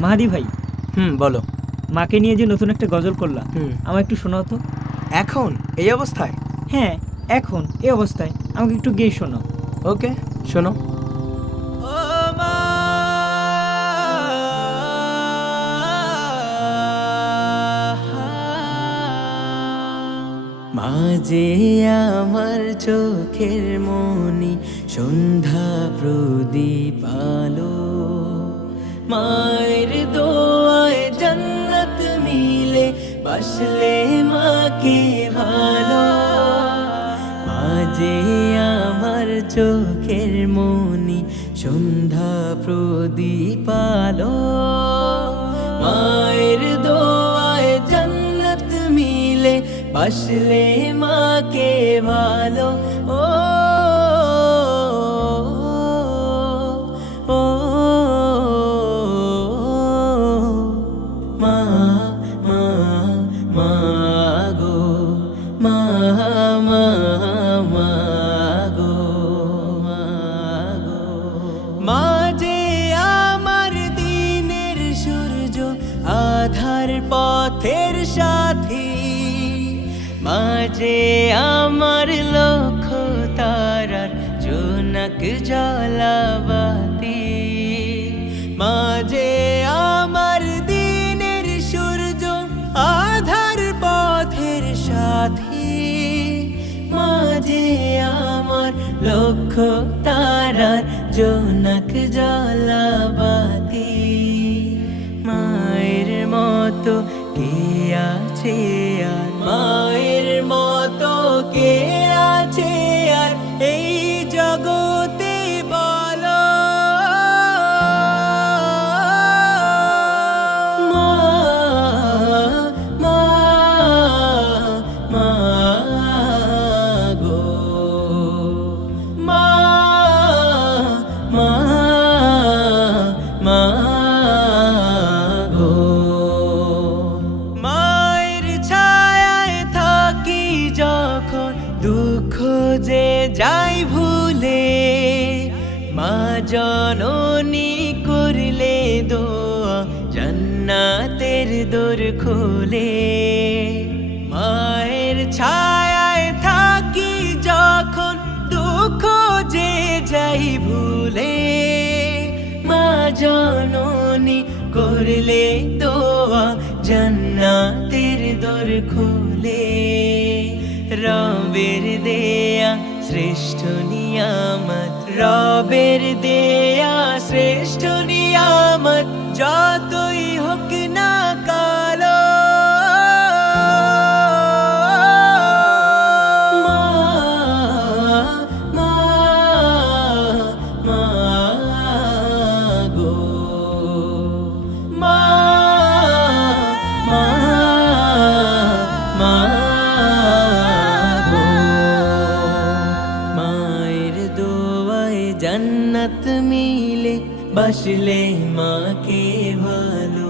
মাহাদি ভাই। হুম বলো। মাকে নিয়ে যে নতুন একটা গজল করলা হুম। আমার একটু শোনাও তো। এখন? এই অবস্থায়? হ্যাঁ এখন এই অবস্থায়। আমাকে একটু গেয়ে শোনাও। ওকে শোনো। মাঝে আমার চোখের মনি সন্ধ্যা প্রদীপ আলো। মায়ের বাসলে মাকে ভালো। মাঝে আমার চোখের মনি সন্ধ্যা প্রদীপ আলো মায়ের দোয়ায় জন্নত মিলে বাসলে মাকে ভালো। ও আধার পথের সাথী। মাঝে আমার লক্ষ্য তারার জোনাক জলাবাতি। মাঝে আমার দিনের সূর্য আধার পথের সাথী। মাঝে আমার লক্ষ্য তারার জোনাক জলাবাতি। to you. যে যাই ভুলে, মা জননী করলে দোয়া জান্নাতের দোর খোলে। মায়ের ছায়ায় থাকি যখন দুঃখ যে যাই ভুলে, মা জননী করলে দোয়া জান্নাতের দোর খুলে। রবের দেয়া শ্রেষ্ঠ নিয়ামত রবের দেয়া শ্রেষ্ঠ নিয়ামত যতই হোক না কালো। মা জান্নাত মিলে বসলে মাকে ভালো